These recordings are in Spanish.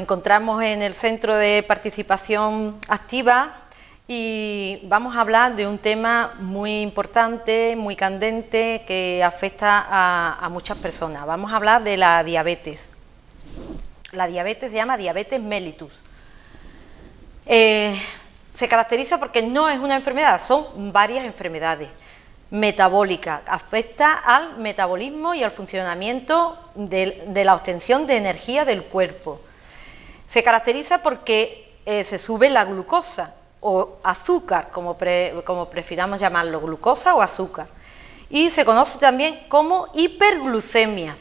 encontramos en el Centro de Participación Activa y vamos a hablar de un tema muy importante, muy candente, que afecta a muchas personas. Vamos a hablar de la diabetes. La diabetes se llama diabetes mellitus. Se caracteriza porque no es una enfermedad, son varias enfermedades metabólicas. Afecta al metabolismo y al funcionamiento de la obtención de energía del cuerpo. Se caracteriza porque se sube la glucosa o azúcar, como prefiramos llamarlo, glucosa o azúcar. Y se conoce también como hiperglucemia.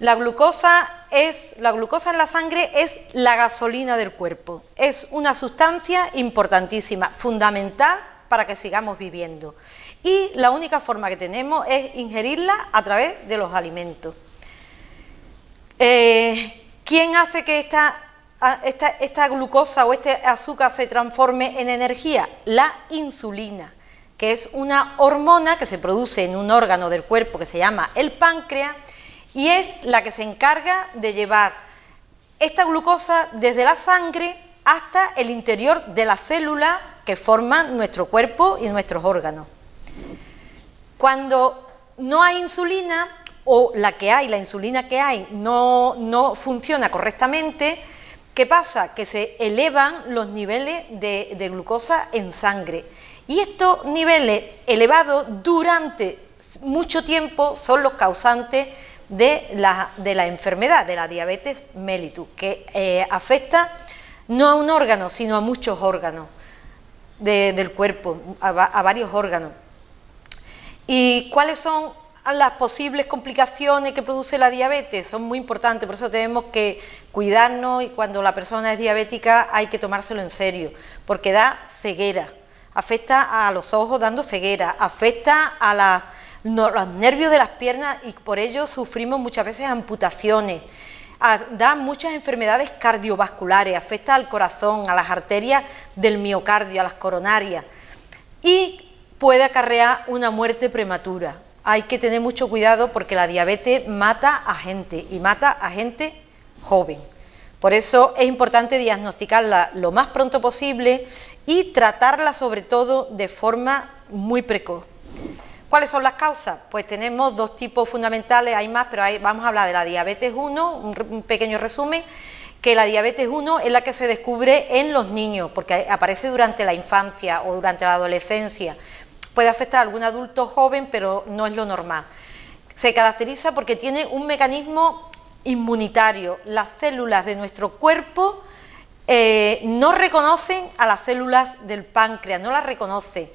La glucosa en la sangre es la gasolina del cuerpo. Es una sustancia importantísima, fundamental para que sigamos viviendo. Y la única forma que tenemos es ingerirla a través de los alimentos. ¿Quién hace que esta glucosa o este azúcar se transforme en energía? La insulina, que es una hormona que se produce en un órgano del cuerpo que se llama el páncreas y es la que se encarga de llevar esta glucosa desde la sangre hasta el interior de las células que forman nuestro cuerpo y nuestros órganos. Cuando no hay insulina o la insulina que hay no funciona correctamente, ¿qué pasa? Que se elevan los niveles de glucosa en sangre. Y estos niveles elevados durante mucho tiempo son los causantes de la enfermedad, de la diabetes mellitus, que afecta no a un órgano, sino a muchos órganos del cuerpo, a varios órganos. ¿Y cuáles son las posibles complicaciones que produce la diabetes? Son muy importantes, por eso tenemos que cuidarnos y cuando la persona es diabética hay que tomárselo en serio, porque da ceguera, afecta a los ojos dando ceguera, afecta a los nervios de las piernas y por ello sufrimos muchas veces amputaciones, da muchas enfermedades cardiovasculares, afecta al corazón, a las arterias del miocardio, a las coronarias y puede acarrear una muerte prematura. Hay que tener mucho cuidado porque la diabetes mata a gente y mata a gente joven. Por eso es importante diagnosticarla lo más pronto posible y tratarla sobre todo de forma muy precoz. ¿Cuáles son las causas? Pues tenemos dos tipos fundamentales, hay más, pero vamos a hablar de la diabetes 1, un pequeño resumen, que la diabetes 1 es la que se descubre en los niños, porque aparece durante la infancia o durante la adolescencia. Puede afectar a algún adulto joven, pero no es lo normal. Se caracteriza porque tiene un mecanismo inmunitario. Las células de nuestro cuerpo no reconocen a las células del páncreas, no las reconocen.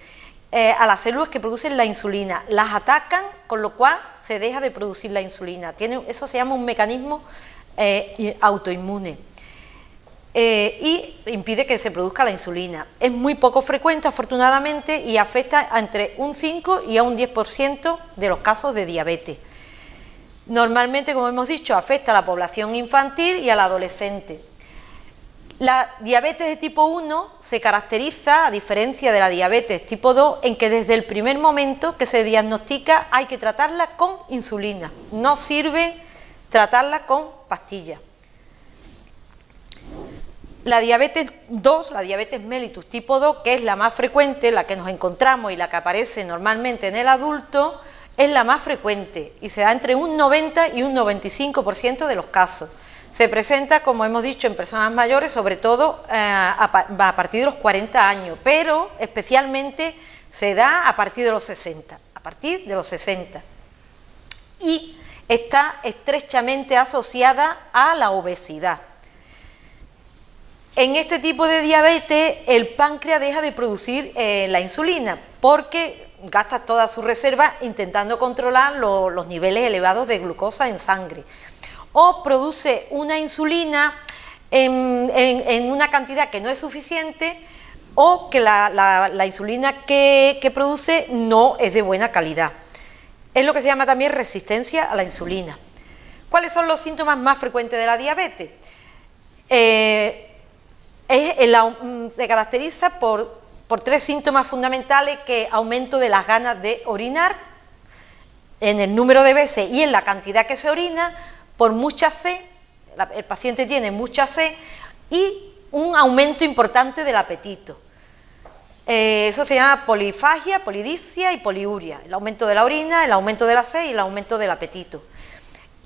A las células que producen la insulina, las atacan, con lo cual se deja de producir la insulina. Eso se llama un mecanismo autoinmune y impide que se produzca la insulina. Es muy poco frecuente, afortunadamente, y afecta a entre un 5 y a un 10% de los casos de diabetes. Normalmente, como hemos dicho, afecta a la población infantil y al adolescente. La diabetes de tipo 1 se caracteriza, a diferencia de la diabetes tipo 2, en que desde el primer momento que se diagnostica hay que tratarla con insulina. No sirve tratarla con pastillas. La diabetes 2, la diabetes mellitus tipo 2, que es la más frecuente, la que nos encontramos y la que aparece normalmente en el adulto, es la más frecuente y se da entre un 90 y un 95% de los casos. Se presenta, como hemos dicho, en personas mayores, sobre todo a partir de los 40 años, pero especialmente se da a partir de los 60, y está estrechamente asociada a la obesidad. En este tipo de diabetes, el páncreas deja de producir la insulina porque gasta toda su reserva intentando controlar los niveles elevados de glucosa en sangre. O produce una insulina en una cantidad que no es suficiente o que la insulina que produce no es de buena calidad. Es lo que se llama también resistencia a la insulina. ¿Cuáles son los síntomas más frecuentes de la diabetes? Se caracteriza por tres síntomas fundamentales, que es aumento de las ganas de orinar, en el número de veces y en la cantidad que se orina, por mucha sed, el paciente tiene mucha sed y un aumento importante del apetito. Eso se llama polifagia, polidipsia y poliuria, el aumento de la orina, el aumento de la sed y el aumento del apetito.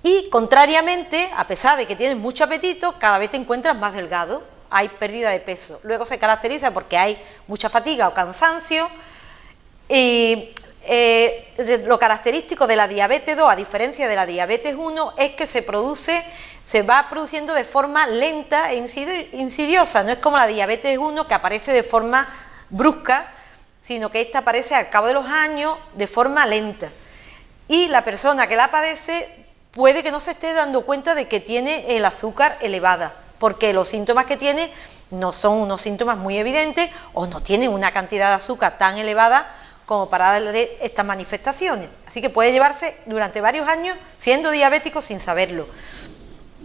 Y contrariamente, a pesar de que tienes mucho apetito, cada vez te encuentras más delgado, hay pérdida de peso. Luego se caracteriza porque hay mucha fatiga o cansancio. Y lo característico de la diabetes 2, a diferencia de la diabetes 1, es que se va produciendo de forma lenta e insidiosa. No es como la diabetes 1 que aparece de forma brusca, sino que esta aparece al cabo de los años de forma lenta. Y la persona que la padece puede que no se esté dando cuenta de que tiene el azúcar elevada, porque los síntomas que tiene no son unos síntomas muy evidentes o no tienen una cantidad de azúcar tan elevada como para darle estas manifestaciones. Así que puede llevarse durante varios años siendo diabético sin saberlo.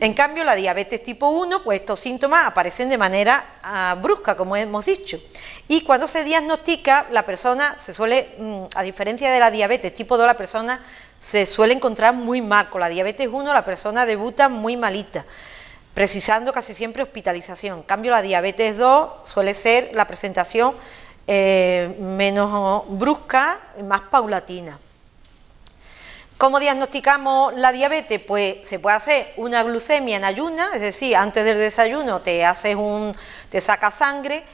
En cambio, la diabetes tipo 1, pues estos síntomas aparecen de manera brusca, como hemos dicho. Y cuando se diagnostica, la persona se suele, a diferencia de la diabetes tipo 2, la persona se suele encontrar muy mal. Con la diabetes 1, la persona debuta muy malita, precisando casi siempre hospitalización. En cambio, la diabetes 2 suele ser la presentación menos brusca, más paulatina. ¿Cómo diagnosticamos la diabetes? Pues se puede hacer una glucemia en ayunas, es decir, antes del desayuno te sacas sangre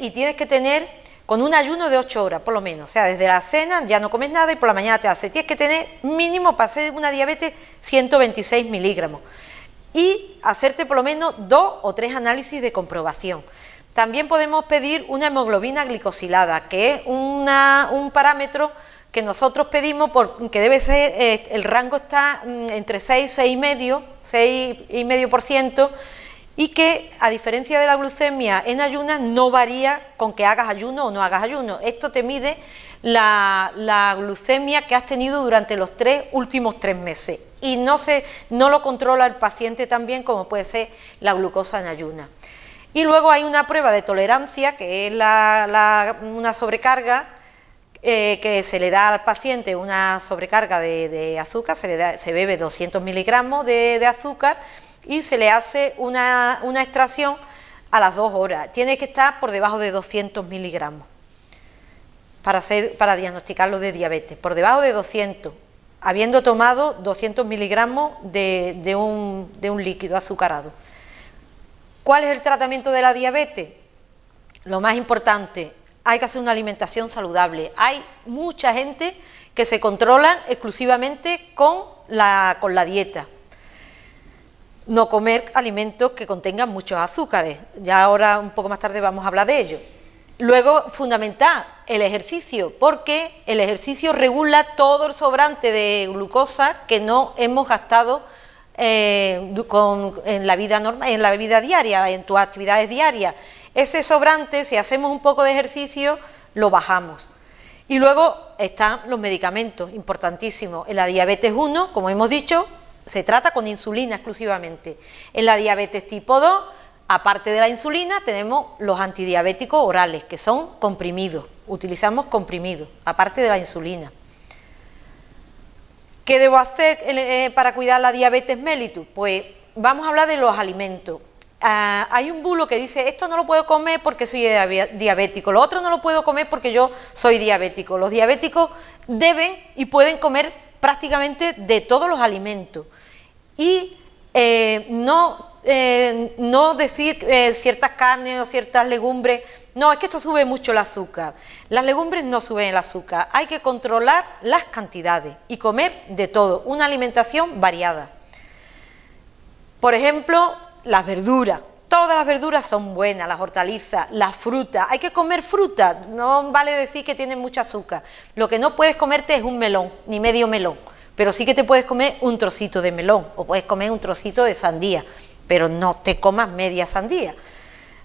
y tienes que tener con un ayuno de 8 horas por lo menos, o sea, desde la cena ya no comes nada y por la mañana te hace. Tienes que tener mínimo para hacer una diabetes 126 miligramos y hacerte por lo menos 2 o 3 análisis de comprobación. También podemos pedir una hemoglobina glicosilada, que es un parámetro que nosotros pedimos porque debe ser, el rango está entre 6 y 6,5%, y que a diferencia de la glucemia en ayunas no varía con que hagas ayuno o no hagas ayuno. Esto te mide la glucemia que has tenido durante los últimos 3 meses y no lo controla el paciente tan bien como puede ser la glucosa en ayunas. Y luego hay una prueba de tolerancia, que es una sobrecarga, que se le da al paciente una sobrecarga de azúcar, se bebe 200 miligramos de azúcar y se le hace una extracción a las 2 horas. Tiene que estar por debajo de 200 miligramos para diagnosticarlo de diabetes, por debajo de 200, habiendo tomado 200 miligramos de un líquido azucarado. ¿Cuál es el tratamiento de la diabetes? Lo más importante, hay que hacer una alimentación saludable. Hay mucha gente que se controla exclusivamente con la dieta. No comer alimentos que contengan muchos azúcares. Ya ahora, un poco más tarde, vamos a hablar de ello. Luego, fundamental, el ejercicio, porque el ejercicio regula todo el sobrante de glucosa que no hemos gastado en la vida normal, en la vida diaria, en tus actividades diarias. Ese sobrante, si hacemos un poco de ejercicio, lo bajamos. Y luego están los medicamentos, importantísimos. En la diabetes 1, como hemos dicho, se trata con insulina exclusivamente. En la diabetes tipo 2, aparte de la insulina, tenemos los antidiabéticos orales, que son comprimidos. Utilizamos comprimidos, aparte de la insulina. ¿Qué debo hacer para cuidar la diabetes mellitus? Pues vamos a hablar de los alimentos. Hay un bulo que dice, esto no lo puedo comer porque soy diabético, lo otro no lo puedo comer porque yo soy diabético. Los diabéticos deben y pueden comer prácticamente de todos los alimentos. Y no decir ciertas carnes o ciertas legumbres, no, es que esto sube mucho el azúcar. Las legumbres no suben el azúcar, hay que controlar las cantidades y comer de todo, una alimentación variada. Por ejemplo, las verduras, todas las verduras son buenas, las hortalizas, las frutas, hay que comer fruta, no vale decir que tienen mucho azúcar. Lo que no puedes comerte es un melón, ni medio melón, pero sí que te puedes comer un trocito de melón o puedes comer un trocito de sandía, pero no te comas media sandía.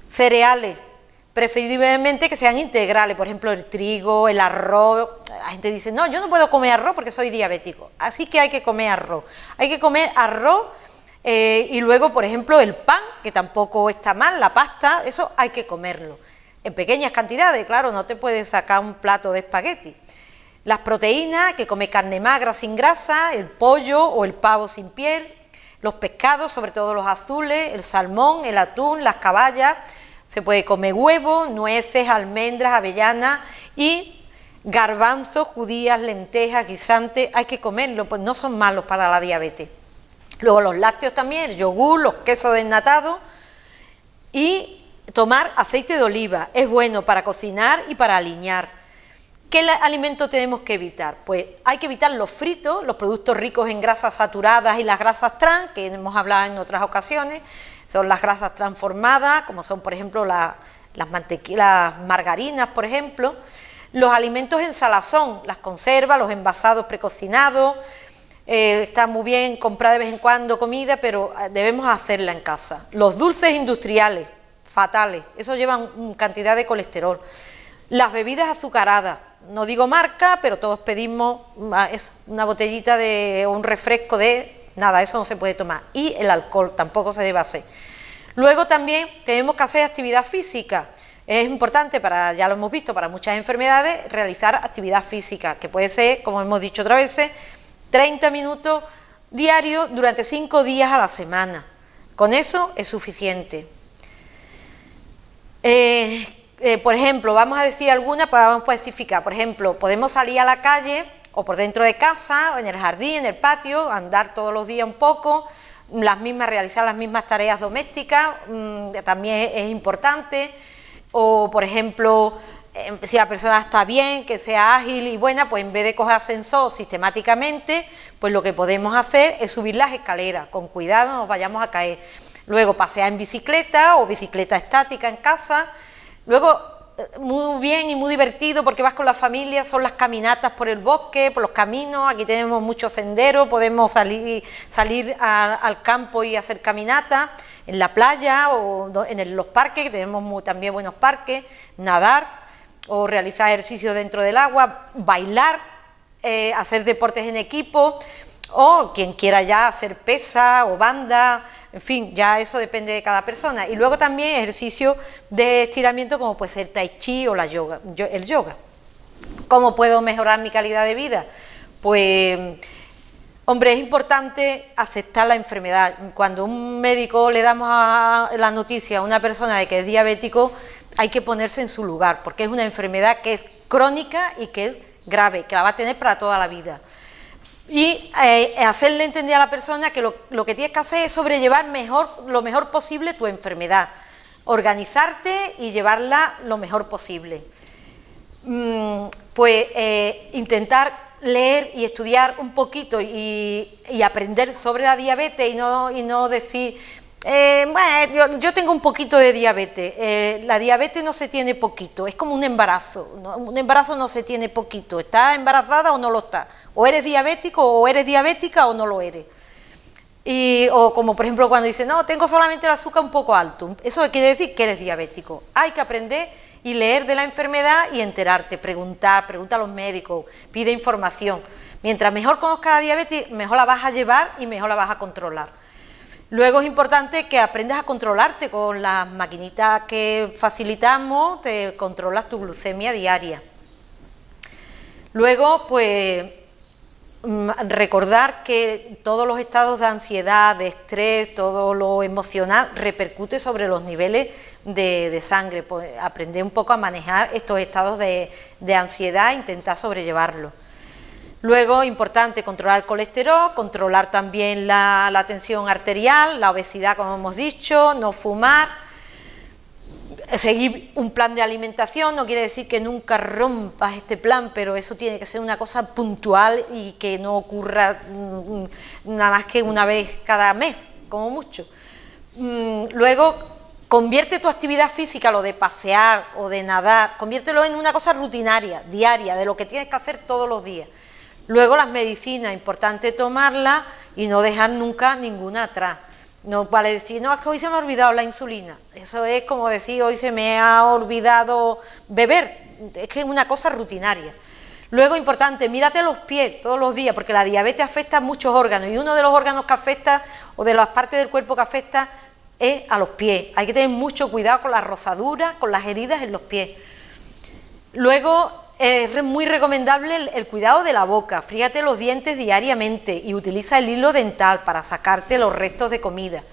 Cereales, preferiblemente que sean integrales, por ejemplo el trigo, el arroz. La gente dice, no, yo no puedo comer arroz porque soy diabético, así que hay que comer arroz. Hay que comer arroz y luego, por ejemplo, el pan, que tampoco está mal, la pasta, eso hay que comerlo. En pequeñas cantidades, claro, no te puedes sacar un plato de espagueti. Las proteínas, que come carne magra sin grasa, el pollo o el pavo sin piel. los pescados, sobre todo los azules, el salmón, el atún, las caballas. Se puede comer huevo, nueces, almendras, avellanas y garbanzos, judías, lentejas, guisantes. Hay que comerlo, pues no son malos para la diabetes. Luego los lácteos también, el yogur, los quesos desnatados y tomar aceite de oliva. Es bueno para cocinar y para aliñar. ¿Qué alimentos tenemos que evitar? Pues hay que evitar los fritos, los productos ricos en grasas saturadas y las grasas trans, que hemos hablado en otras ocasiones. Son las grasas transformadas, como son, por ejemplo, las margarinas, por ejemplo. Los alimentos en salazón, las conservas, los envasados precocinados. Está muy bien comprar de vez en cuando comida, pero debemos hacerla en casa. Los dulces industriales, fatales, eso llevan cantidad de colesterol. Las bebidas azucaradas, no digo marca, pero todos pedimos una botellita o un refresco de nada, eso no se puede tomar. Y el alcohol tampoco se debe hacer. Luego también tenemos que hacer actividad física. Es importante, ya lo hemos visto, para muchas enfermedades, realizar actividad física, que puede ser, como hemos dicho otras veces, 30 minutos diarios durante 5 días a la semana. Con eso es suficiente. Por ejemplo, vamos a decir algunas, vamos a especificar. Por ejemplo, podemos salir a la calle o por dentro de casa, o en el jardín, en el patio, andar todos los días un poco, realizar las mismas tareas domésticas, también es importante. O, por ejemplo, si la persona está bien, que sea ágil y buena, pues en vez de coger ascensor sistemáticamente, pues lo que podemos hacer es subir las escaleras, con cuidado, no nos vayamos a caer. Luego pasear en bicicleta o bicicleta estática en casa. Luego, muy bien y muy divertido porque vas con la familia, son las caminatas por el bosque, por los caminos. Aquí tenemos muchos senderos, podemos salir al campo y hacer caminatas en la playa o en los parques, que tenemos también buenos parques, nadar o realizar ejercicios dentro del agua, bailar, hacer deportes en equipo, o quien quiera ya hacer pesa o banda, en fin, ya eso depende de cada persona. Y luego también ejercicios de estiramiento como puede ser tai chi o el yoga. ¿Cómo puedo mejorar mi calidad de vida? Pues, hombre, es importante aceptar la enfermedad. Cuando un médico le damos la noticia a una persona de que es diabético, hay que ponerse en su lugar, porque es una enfermedad que es crónica y que es grave, que la va a tener para toda la vida. Y hacerle entender a la persona que lo que tienes que hacer es sobrellevar lo mejor posible tu enfermedad, organizarte y llevarla lo mejor posible. Intentar leer y estudiar un poquito y aprender sobre la diabetes y no decir, bueno, yo tengo un poquito de diabetes. La diabetes no se tiene poquito, es como un embarazo, ¿no? Un embarazo no se tiene poquito, ¿estás embarazada o no lo estás? O eres diabético o eres diabética o no lo eres. O como por ejemplo cuando dice, no, tengo solamente el azúcar un poco alto, eso quiere decir que eres diabético. Hay que aprender y leer de la enfermedad y enterarte, pregunta a los médicos, pide información. Mientras mejor conozcas la diabetes, mejor la vas a llevar y mejor la vas a controlar. Luego es importante que aprendas a controlarte con las maquinitas que facilitamos, te controlas tu glucemia diaria. Luego, pues, recordar que todos los estados de ansiedad, de estrés, todo lo emocional repercute sobre los niveles de sangre. Pues, aprender un poco a manejar estos estados de ansiedad e intentar sobrellevarlos. Luego, importante, controlar el colesterol, controlar también la tensión arterial, la obesidad, como hemos dicho, no fumar, seguir un plan de alimentación. No quiere decir que nunca rompas este plan, pero eso tiene que ser una cosa puntual y que no ocurra nada más que una vez cada mes, como mucho. Luego, convierte tu actividad física, lo de pasear o de nadar, conviértelo en una cosa rutinaria, diaria, de lo que tienes que hacer todos los días. Luego las medicinas, importante tomarlas y no dejar nunca ninguna atrás. No vale decir, no, es que hoy se me ha olvidado la insulina. Eso es como decir, hoy se me ha olvidado beber. Es que es una cosa rutinaria. Luego, importante, mírate los pies todos los días, porque la diabetes afecta a muchos órganos y uno de los órganos que afecta, o de las partes del cuerpo que afecta, es a los pies. Hay que tener mucho cuidado con las rozaduras, con las heridas en los pies. Luego, es muy recomendable el cuidado de la boca. Fríate los dientes diariamente y utiliza el hilo dental para sacarte los restos de comida.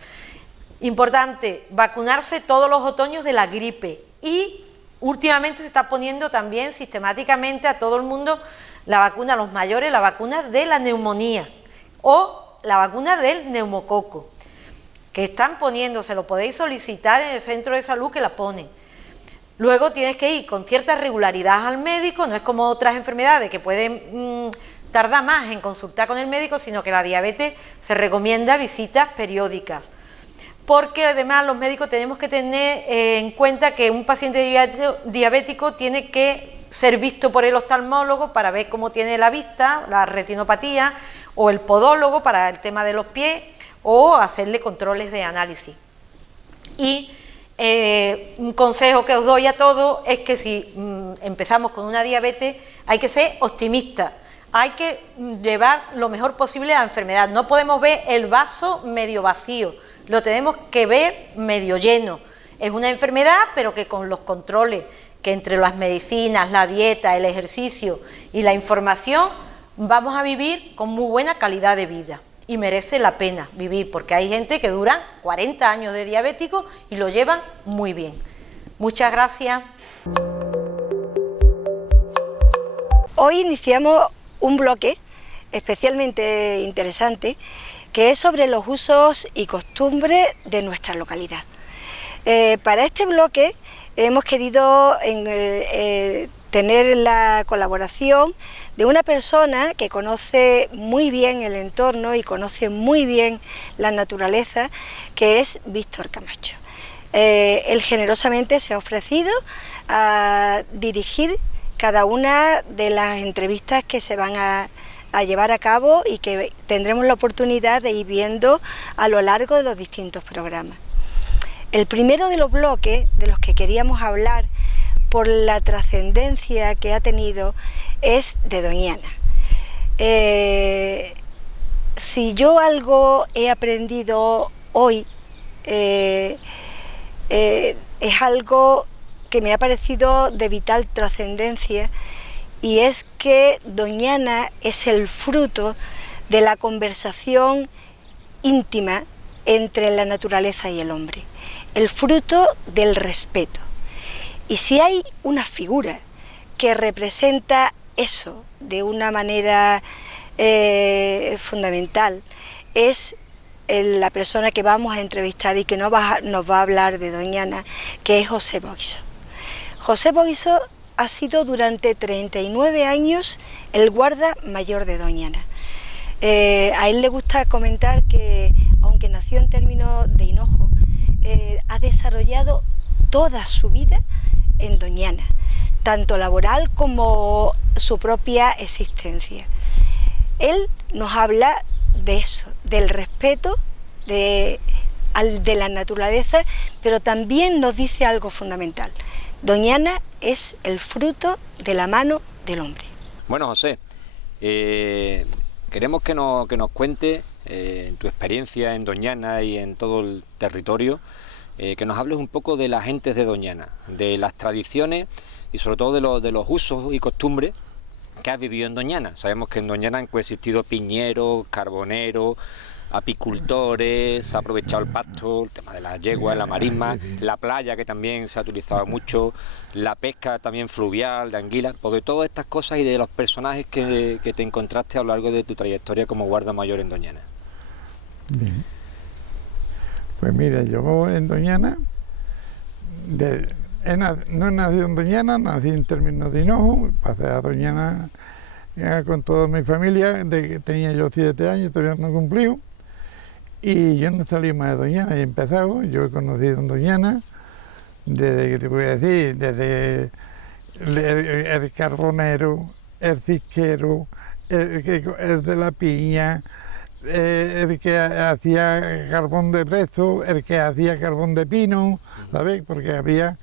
Importante, vacunarse todos los otoños de la gripe, y últimamente se está poniendo también sistemáticamente a todo el mundo la vacuna, a los mayores, la vacuna de la neumonía o la vacuna del neumococo, que están poniéndose, lo podéis solicitar en el centro de salud que la ponen. Luego tienes que ir con cierta regularidad al médico, no es como otras enfermedades que pueden tardar más en consultar con el médico, sino que la diabetes se recomienda visitas periódicas. Porque además los médicos tenemos que tener en cuenta que un paciente diabético tiene que ser visto por el oftalmólogo para ver cómo tiene la vista, la retinopatía, o el podólogo para el tema de los pies, o hacerle controles de análisis. Y un consejo que os doy a todos es que si empezamos con una diabetes hay que ser optimista, hay que llevar lo mejor posible a la enfermedad, no podemos ver el vaso medio vacío, lo tenemos que ver medio lleno. Es una enfermedad, pero que con los controles, que entre las medicinas, la dieta, el ejercicio y la información, vamos a vivir con muy buena calidad de vida. Y merece la pena vivir, porque hay gente que duran 40 años de diabético y lo llevan muy bien. Muchas gracias. Hoy iniciamos un bloque especialmente interesante, que es sobre los usos y costumbres de nuestra localidad. Para este bloque hemos querido tener la colaboración de una persona que conoce muy bien el entorno y conoce muy bien la naturaleza, que es Víctor Camacho. Él generosamente se ha ofrecido a dirigir cada una de las entrevistas que se van a llevar a cabo y que tendremos la oportunidad de ir viendo a lo largo de los distintos programas. El primero de los bloques de los que queríamos hablar, por la trascendencia que ha tenido, es de Doñana. Si yo algo he aprendido hoy, es algo que me ha parecido de vital trascendencia, y es que Doñana es el fruto de la conversación íntima entre la naturaleza y el hombre, el fruto del respeto. Y si hay una figura que representa eso de una manera fundamental, es la persona que vamos a entrevistar y que nos va a hablar de Doñana, que es José Boixo. José Boixo ha sido durante 39 años el guarda mayor de Doñana. A él le gusta comentar que, aunque nació en términos de Hinojo, ha desarrollado toda su vida en Doñana, tanto laboral como su propia existencia. Él nos habla de eso, del respeto de la naturaleza, pero también nos dice algo fundamental: Doñana es el fruto de la mano del hombre. Bueno, José, queremos que nos cuente tu experiencia en Doñana y en todo el territorio, que nos hables un poco de las gentes de Doñana, de las tradiciones y sobre todo de los usos y costumbres que has vivido en Doñana. Sabemos que en Doñana han coexistido piñeros, carboneros, apicultores, se ha aprovechado el pasto, el tema de las yeguas, la marisma, la playa, que también se ha utilizado mucho, la pesca también fluvial, de anguilas, pues de todas estas cosas y de los personajes que te encontraste a lo largo de tu trayectoria como guarda mayor en Doñana. Bien. Pues mira, yo en Doñana, no he nacido en Doñana, nací en términos de Hinojo, pasé a Doñana con toda mi familia, de que tenía yo 7 años, todavía no cumplí, y yo no salí más de Doñana, he empezado, yo he conocido en Doñana, desde, que te voy a decir, desde el carbonero, el cisquero, el de la piña, el que hacía carbón de rezo, el que hacía carbón de pino, ¿sabes? Porque había,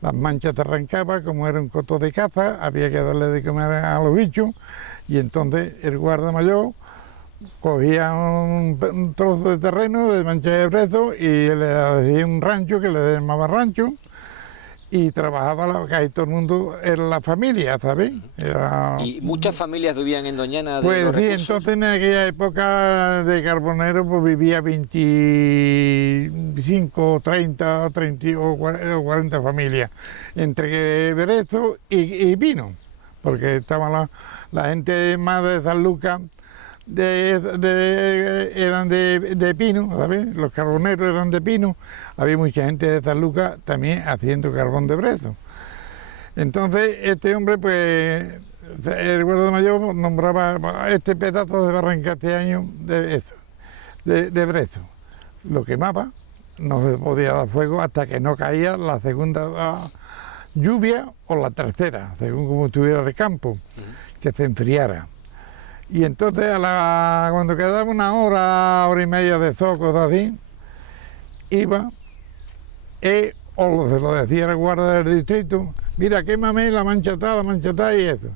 las manchas te arrancaban, como era un coto de caza, había que darle de comer a los bichos, y entonces el guarda mayor cogía un trozo de terreno de mancha de brezo y le hacía un rancho que le llamaba rancho, y trabajaba casi todo el mundo en la familia, ¿sabes? ¿Y muchas familias vivían en Doñana de Pues los sí, recursos? entonces en aquella época de Carbonero pues vivía 25, 30, 30 o 40 familias, entre Brezo y Pino, porque estaban la gente más de San Lucas, eran de Pino, ¿sabes? Los carboneros eran de Pino, había mucha gente de San Lucas también haciendo carbón de Brezo. Entonces este hombre, pues, el Guarda Mayor nombraba este pedazo de barranca este año de Brezo. Lo quemaba, no se podía dar fuego hasta que no caía la segunda lluvia o la tercera, según como estuviera el campo, que se enfriara. Y entonces cuando quedaba una hora y media de zocos así, iba o se lo decía el guarda del distrito, mira, quémame la mancha tal y eso.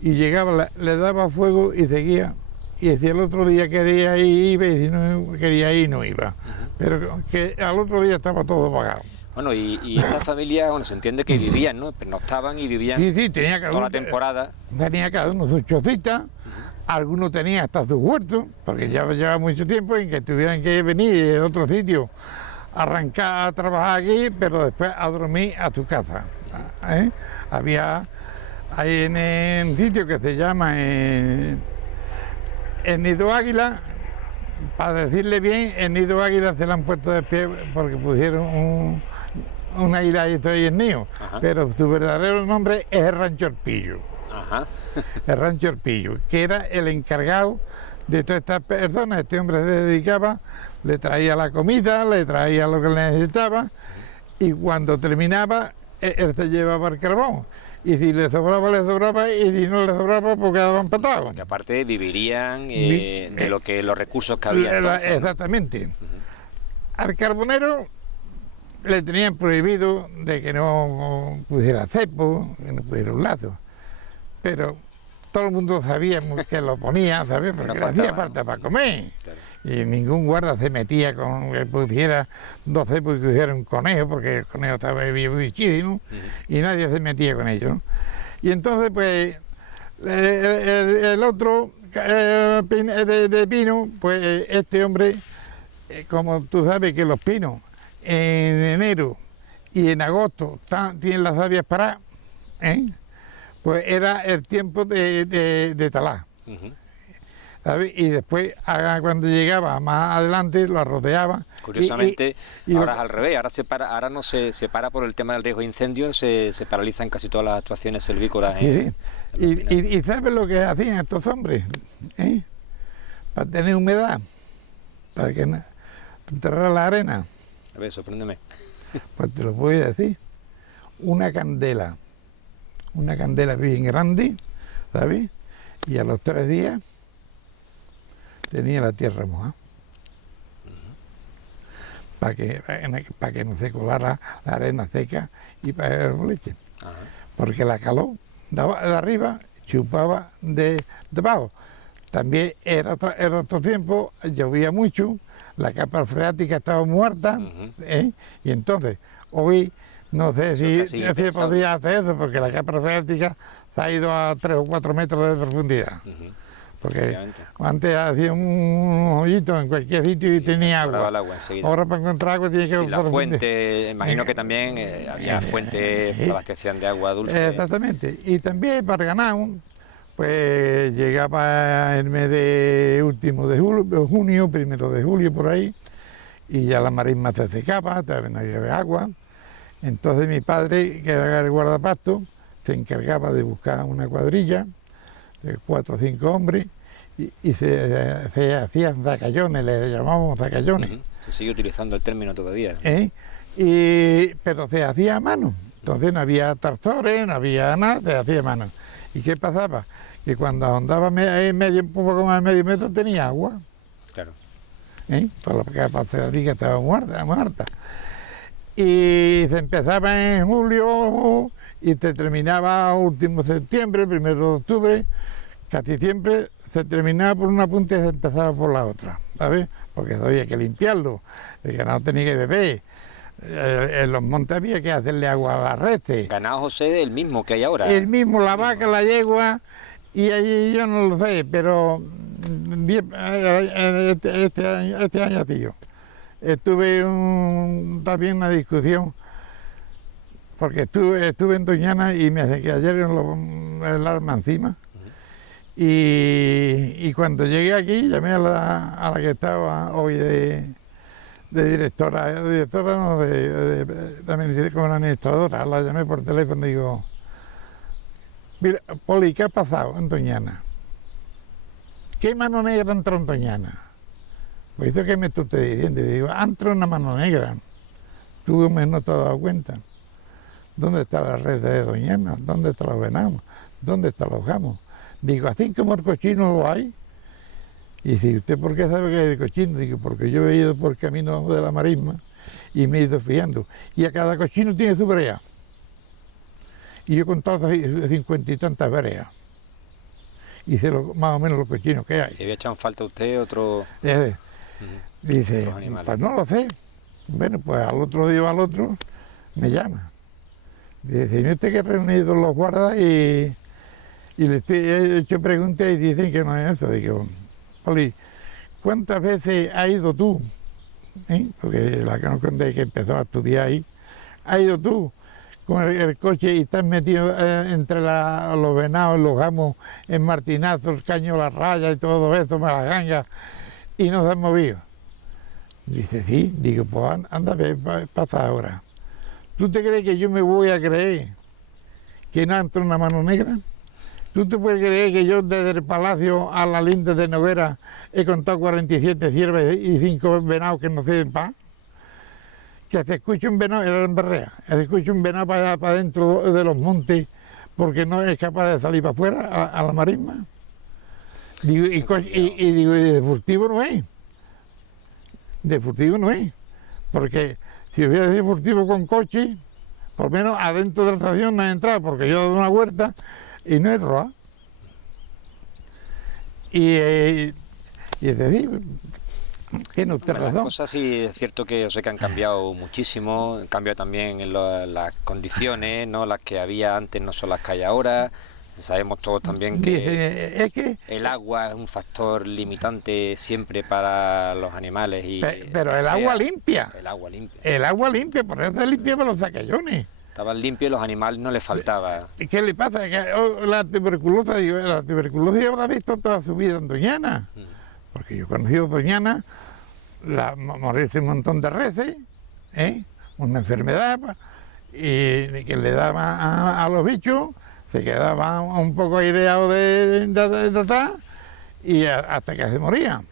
Y llegaba, le daba fuego y seguía. Y si el otro día quería ir, iba, y si no quería ir, no iba. Pero que al otro día estaba todo apagado. Bueno, y esta familia, bueno, se entiende que vivían, ¿no? Pero no estaban y vivían Sí, tenía toda la temporada. Tenía cada uno sus chocitas, algunos tenían hasta sus huertos, porque ya llevaba mucho tiempo en que tuvieran que venir de otro sitio, arrancar a trabajar aquí, pero después a dormir a su casa. Había ahí en un sitio que se llama el Nido Águila, para decirle bien, el Nido Águila se le han puesto de pie porque pusieron un airadito ahí en Nío, pero su verdadero nombre es el Rancho El Pillo. El Rancho El Pillo, que era el encargado de todas estas personas. Este hombre se dedicaba, le traía la comida, le traía lo que necesitaba, y cuando terminaba, él se llevaba el carbón. Y si le sobraba, y si no le sobraba, pues quedaban empatados. Que aparte vivirían de lo que los recursos que había entonces, ¿no? Exactamente. Al carbonero le tenían prohibido de que no pusiera cepo, que no pusiera un lazo. Pero todo el mundo sabía que lo ponía, ¿sabes? Porque le hacía falta para comer. Claro. Y ningún guarda se metía con que pusiera 2 cepos y que pusiera un conejo, porque el conejo estaba bichísimo, y nadie se metía con ellos, ¿no? Y entonces, pues, el otro de Pino, pues este hombre, como tú sabes que los pinos en enero y en agosto tienen las sabias paradas, pues era el tiempo de talar. ¿Sabes? Y después, cuando llegaba más adelante, lo rodeaba. Curiosamente, ahora es al revés, ahora no se para por el tema del riesgo de incendios, se paralizan casi todas las actuaciones silvícolas. Sí. ¿Y sabes lo que hacían estos hombres? Para tener humedad, para que no enterrar la arena. A ver, sorpréndeme. Pues te lo voy a decir. Una candela bien grande, ¿sabes? Y a los 3 días tenía la tierra mojada. Para que no se colara la arena seca y para el leche. Porque la calor daba de arriba, chupaba de abajo. También era otro tiempo, llovía mucho, la capa freática estaba muerta, y entonces hoy no sé si se podría hacer eso, porque la capa freática se ha ido a 3 o 4 metros de profundidad. Porque antes hacía un hoyito en cualquier sitio y tenía agua. Ahora para encontrar agua tiene que... Sí, la fuente, imagino que también había fuentes que se abastecían de agua dulce. Exactamente. Y también para el ganado, pues llegaba el mes último de junio, 1 de julio por ahí, y ya la marisma se secaba, todavía no había agua. Entonces mi padre, que era el guardapasto, se encargaba de buscar una cuadrilla de 4 o 5 hombres y se hacían zacallones, le llamábamos zacallones. Se sigue utilizando el término todavía. Pero se hacía a mano, entonces no había tarzores, no había nada, se hacía a mano. ¿Y qué pasaba? Que cuando andaba un poco más de medio metro tenía agua. Claro. Toda la parcelatica estaba muerta. Y se empezaba en julio y se terminaba último septiembre, 1 de octubre, casi siempre se terminaba por una punta y se empezaba por la otra, ¿sabes? Porque había que limpiarlo, el ganado tenía que beber, En los montes había que hacerle agua a las reses. Ganado José, el mismo que hay ahora. El mismo, la vaca, la yegua, y allí yo no lo sé, pero este año, tío, estuve también una discusión, porque estuve en Doñana y me acerqué ayer en el arma encima. Y cuando llegué aquí llamé a la que estaba hoy de directora no, como administradora, la llamé por teléfono y digo, mira, Poli, ¿qué ha pasado en Doñana? ¿Qué mano negra entró en Doñana? Pues eso que me estoy diciendo, y digo, entró una mano negra, tú no te has dado cuenta. ¿Dónde está la red de Doñana? ¿Dónde están los venados? ¿Dónde están los gamos? Digo, así como el cochino lo hay. Y dice, ¿usted por qué sabe que es el cochino? Digo, porque yo he ido por el camino de la marisma y me he ido fijando. Y a cada cochino tiene su brea. Y yo he contado 50 y tantas breas. Y sé más o menos los cochinos que hay. ¿Y había echado en falta usted otro? Dice, pues no lo sé. Bueno, pues al otro día o al otro me llama. Dice, ¿y usted que ha reunido los guardas y le he hecho preguntas y dicen que no es eso? Digo, Poli, ¿cuántas veces has ido tú? Porque la que no conté que empezó a estudiar ahí, ¿has ido tú con el coche y estás metido entre los venados, los gamos, en martinazos, caño, la raya y todo eso, me las gangas, y no se han movido? Dice, sí. Digo, pues anda, pasa ahora. ¿Tú te crees que yo me voy a creer que no entra una mano negra? ¿Tú te puedes creer que yo desde el palacio a la linda de Noguera he contado 47 ciervas y 5 venados que no sirven pan? Que se escucha un venado, era en Berrea, se escucha un venado para adentro de los montes porque no es capaz de salir para afuera a la marisma. Digo, y digo, de furtivo no es. De furtivo no es. Porque si hubiera sido furtivo con coche, por lo menos adentro de la estación no he entrado, porque yo he dado una huerta y no he robado. Y es decir, tiene usted razón. Las cosas sí es cierto que yo sé que han cambiado muchísimo, han cambiado también en las condiciones, ¿no? Las que había antes no son las que hay ahora. Sabemos todos también que el agua es un factor limitante siempre para los animales. Pero el agua limpia. El agua limpia. El agua limpia, por eso se limpia para los sacayones. Estaban limpios y los animales no les faltaba. ¿Qué le pasa? Que la tuberculosis habrá visto toda su vida en Doñana. Porque yo he conocido Doñana, morirse un montón de reses, una enfermedad, y que le daba a los bichos, se quedaba un poco aireado de atrás y hasta que se morían.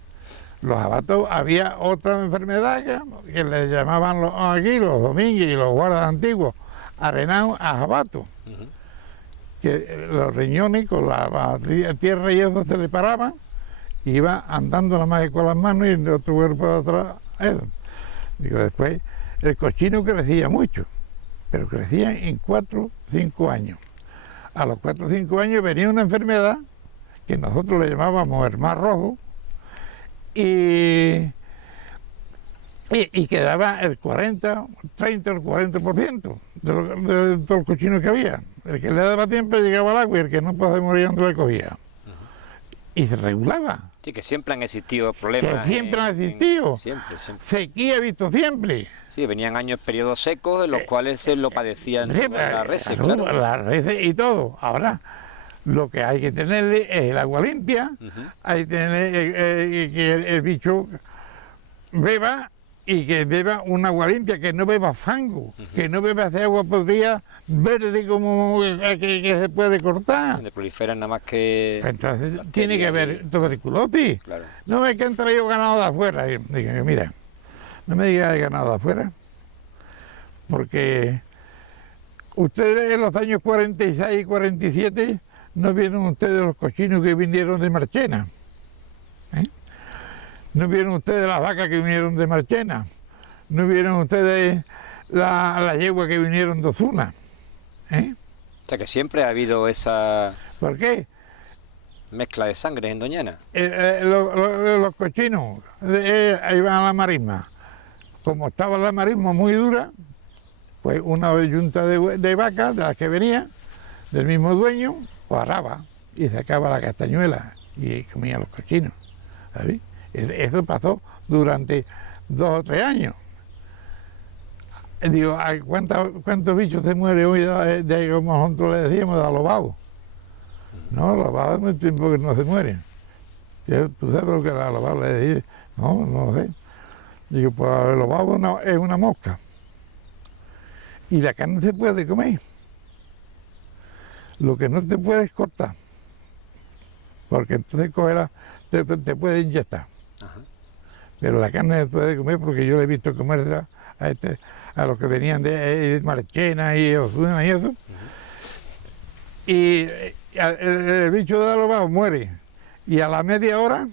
Los abatos, había otra enfermedad que le llamaban aquí los domínguez y los guardas antiguos, arenados a abatos. Que los riñones con la tierra y eso se le paraban y iba andando nada más que con las manos y el otro cuerpo de atrás. Eso. Digo, después el cochino crecía mucho, pero crecía en 4 o 5 años. A los 4 o 5 años venía una enfermedad que nosotros le llamábamos el mar rojo y quedaba el 40, 30 o el 40% de todo el cochino que había. El que le daba tiempo llegaba al agua y el que no podía morir donde le cogía. Y se regulaba. Sí, que siempre han existido problemas. Que siempre han existido. Siempre. Sequía he visto siempre. Sí, venían años, periodos secos en los cuales se lo padecían las reses, claro. Las reses y todo. Ahora, lo que hay que tenerle es el agua limpia, hay que tener que el bicho beba y que beba un agua limpia, que no beba fango, que no beba ese agua podrida verde como que se puede cortar. Donde proliferan nada más que... Entonces tiene que haber tuberculosis. Claro. No es que han traído ganado de afuera. Digo, mira, no me digas de ganado de afuera, porque ustedes en los años 46 y 47 no vieron ustedes los cochinos que vinieron de Marchena. ¿No vieron ustedes las vacas que vinieron de Marchena? ¿No vieron ustedes la yegua que vinieron de Ozuna? O sea que siempre ha habido esa... ¿Por qué? Mezcla de sangre en Doñana. Los cochinos iban a la marisma como estaba la marisma muy dura, pues una yunta de vacas, de las que venía, del mismo dueño, pues araba y sacaba la castañuela y comía los cochinos, ¿sabes? Eso pasó durante 2 o 3 años. Digo, ¿cuántos bichos se mueren hoy de como nosotros le decíamos, de alobado? No, alobado es muy tiempo que no se mueren. ¿Tú sabes lo que el alobado le decía? No, no lo sé. Digo, pues el alobado no, es una mosca. Y la carne se puede comer. Lo que no te puedes cortar. Porque entonces te puede inyectar. Ajá. Pero la carne se puede comer porque yo le he visto comer a los que venían de Marchena y Osuna y eso. Y el bicho de alobado muere. Y a la media hora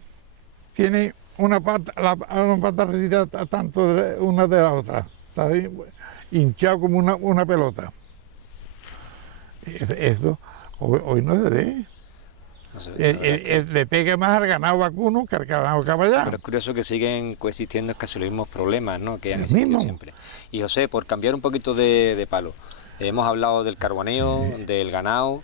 tiene una pata retirada tanto una de la otra. Está así, hinchado como una pelota. Eso hoy no se ve. No sé, Le pega más al ganado vacuno que al ganado caballero. pero es curioso que siguen coexistiendo casi los mismos problemas, ¿no?, que han Los existido mismos. siempre. Y José, por cambiar un poquito de palo, hemos hablado del carboneo, del ganado,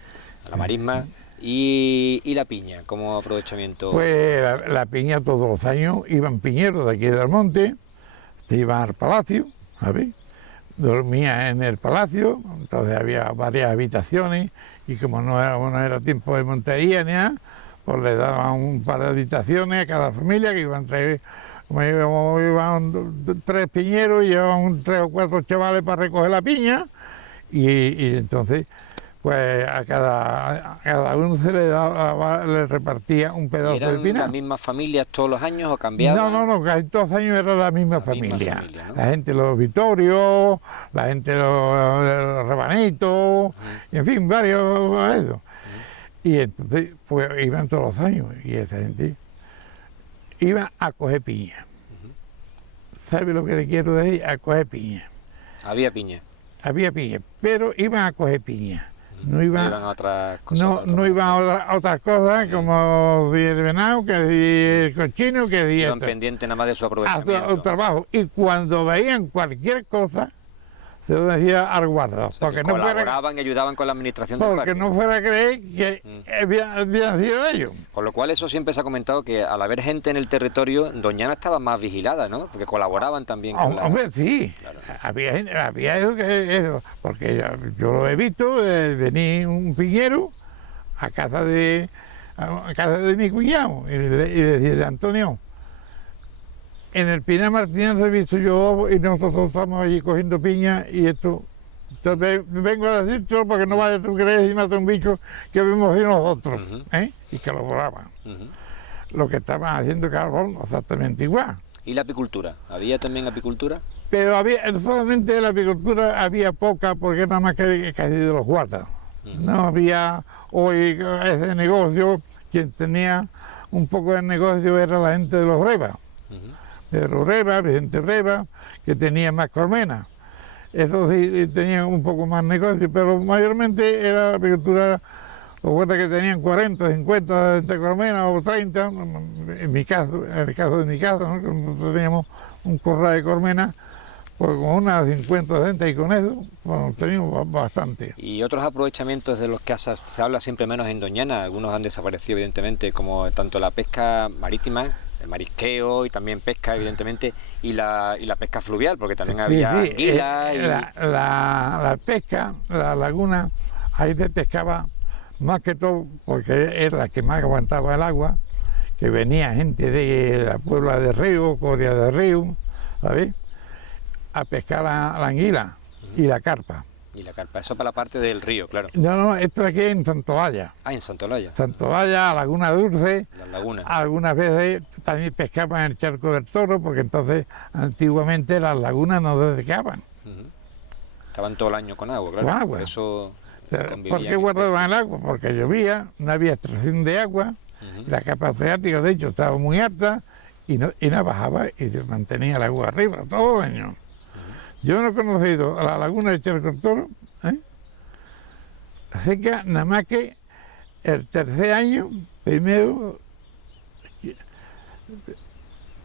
la marisma y la piña como aprovechamiento. Pues la piña todos los años iban piñeros de aquí del monte, te iban al palacio, ¿sabes? Dormía en el palacio, entonces había varias habitaciones y como no era tiempo de montería ni nada, pues le daban un par de habitaciones a cada familia, que iban 3 piñeros y llevaban 3 o 4 chavales para recoger la piña y entonces pues a cada uno se le repartía un ¿Y pedazo de eran pina. las mismas familias todos los años o cambiaban? No, casi todos los años era la misma familia. ¿No? La gente de los Vitorios, la gente de los Rebanitos, y en fin, varios eso. Y entonces, pues iban todos los años, y esa gente iba a coger piña. ¿Sabes lo que te quiero decir? A coger piña. Había piña. Había piña, pero iban a coger piña. No iban a otras cosas. no iban a otras cosas como si el venado, que si el cochino, que si Iban esto. pendientes nada más de su A aprovechamiento. su trabajo. Y cuando veían cualquier cosa, se lo decía al guarda. O sea, que porque colaboraban y ayudaban con la administración del porque parque. no fuera a creer que habían sido ellos. Con lo cual eso siempre se ha comentado que al haber gente en el territorio, Doñana estaba más vigilada, ¿no? Porque colaboraban también con la... Hombre, sí, Claro. había eso, porque yo lo he visto, venir un piñero a casa de mi cuñado y decirle, Antonio, en el Pinar Martínez he visto yo 2 y nosotros estamos allí cogiendo piña y esto, entonces vengo a decírtelo porque no vayas tú creer y mata un bicho que vemos y nosotros, y colaboraban. Lo que estaban haciendo carbón exactamente igual. ¿Y la apicultura? ¿Había también apicultura? Pero solamente de la apicultura había poca porque nada más que casi de los guardas. No había hoy ese negocio, quien tenía un poco de negocio era la gente de los Brevas. De los Brevas, Vicente Breva, que tenía más colmenas. Eso sí tenían un poco más negocio, pero mayormente era la apicultura, los guardas que tenían 40, 50 de colmenas o 30, en el caso de mi casa, ¿no? Que nosotros teníamos un corral de colmenas, pues con unas 50 o 60 y con eso, bueno, teníamos bastante. Y otros aprovechamientos de los que se habla siempre menos en Doñana, algunos han desaparecido evidentemente, como tanto la pesca marítima, el marisqueo y también pesca evidentemente, y la pesca fluvial, porque también había anguila y... La pesca, la laguna, ahí se pescaba más que todo porque era la que más aguantaba el agua, que venía gente de la Puebla de Río, Coria de Río, ¿sabes?, a pescar la anguila y la carpa. Y la carpa, eso para la parte del río, claro. No, esto aquí en Santolaya. Ah, en Santolaya. Santolaya, Laguna Dulce. Las lagunas. Algunas veces también pescaban en el Charco del Toro, porque entonces antiguamente las lagunas no se secaban. Estaban todo el año con agua, claro. Con agua. Por eso ¿Por qué guardaban el agua? Porque llovía, no había extracción de agua, la capa freática de hecho estaba muy alta y no bajaba y mantenía el agua arriba todo el año. Yo no he conocido a la laguna del Charco del Toro seca nada más que el tercer año, primero,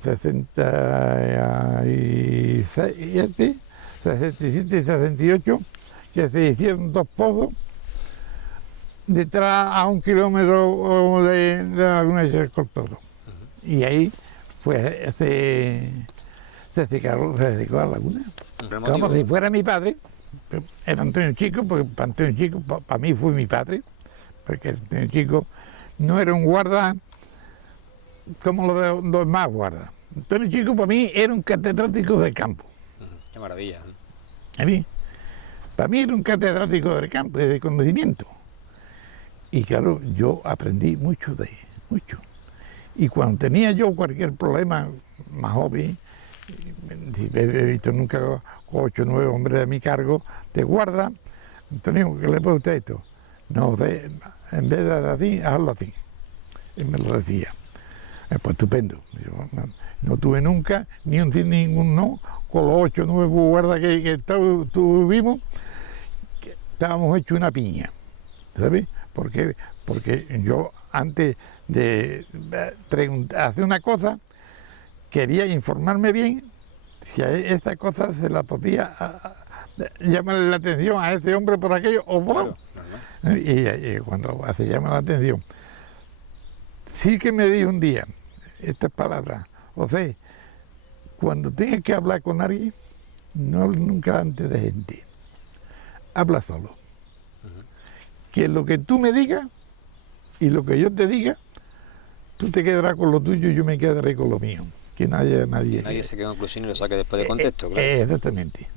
67 y 68, que se hicieron 2 pozos detrás a 1 kilómetro de la laguna de Cercoltoro. Y ahí pues se secó la laguna. Como si fuera mi padre. Era Antonio Chico, porque para Antonio Chico, para mí fue mi padre, porque Antonio Chico no era un guarda como los demás guardas. Antonio Chico para mí era un catedrático del campo. Qué maravilla. Para mí era un catedrático del campo y de conocimiento. Y claro, yo aprendí mucho de él, mucho. Y cuando tenía yo cualquier problema más joven, he visto nunca 8 o 9 hombres de mi cargo de guarda. Antonio, ¿qué le puede usted esto? No, en vez de así, hazlo así. Y me lo decía. Pues estupendo. Yo no tuve nunca ni un sí, ningún no con los 8 o 9 guardas que tuvimos, que estábamos hechos una piña. ¿Sabes? Porque yo antes de hacer una cosa quería informarme bien si a esa cosa se la podía llamarle la atención a ese hombre por aquello o no. Claro. Y cuando se llama la atención, sí que me dijo un día estas palabras: José, cuando tengas que hablar con alguien, no hables nunca antes de gente, habla solo. Que lo que tú me digas y lo que yo te diga, tú te quedarás con lo tuyo y yo me quedaré con lo mío. Que nadie se quede en conclusión y lo saque después de contexto, claro. Exactamente.